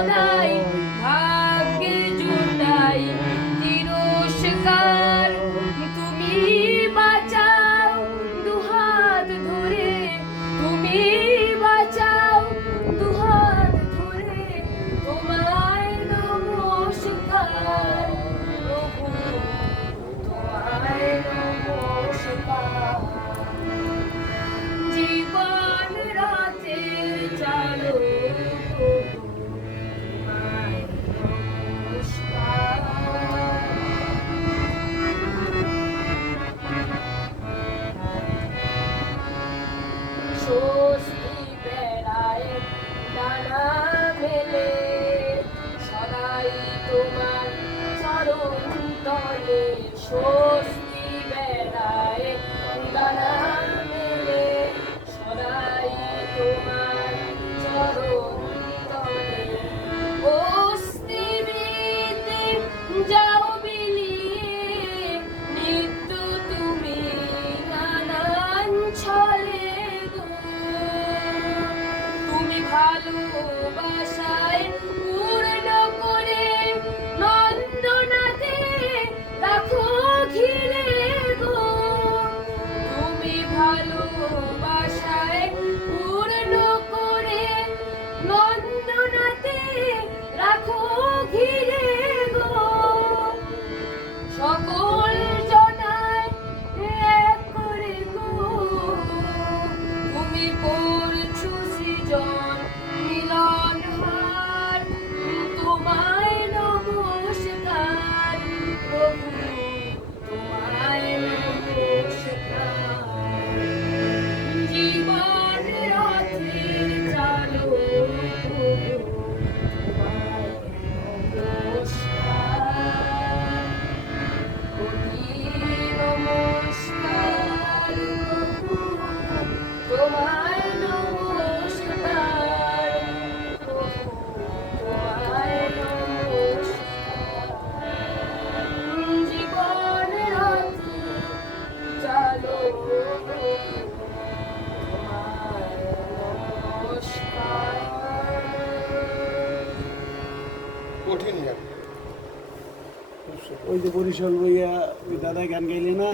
সদাই ভাগ্যে জোটাই তিরস্কার। তুমি বাঁচাও দুহাত ধরে, তুমি বাঁচাও দুহাত ধরে, তোমায় নমস্কার প্রভু, তোমায় নমস্কার। জীবন রাতের চালো তোমায় নমস্কার। স্বস্তি বেড়ায় ডানা মেলে, সদাই তোমার চরণ তলে। স্বস্তি বেড়ায় ডানা মেলে, সদাই তোমার চরণ তলে। অস্থিবিতে যাও বিলিয়ে, নিত্য তুমি নানান ছলে গো। তুমি ভালোবাসায় পূর্ণ করে নন্দনাতে রাখো ঘিরে গো। তুমি ভালোবাসায় পূর্ণ করে নন্দনাতে রাখো ঘিরে গো। সকল জনায় এক করে গো, তুমি করছো সৃজন মিলন হার। তোমায় নমস্কার প্রভু, তোমায় নমস্কার। জীবন রথের চালো প্রভু, তোমায় নমস্কার। কোটি নমস্কার প্রভু, তোমায় নমস্কার প্রভু, তোমায় নমস্কার। জীবন রাতে চালো প্রভু, তোমায় নমস্কার। কঠিন গান। ওই যে বরিশাল বইয়া ওই দাদা গান গাইলে না,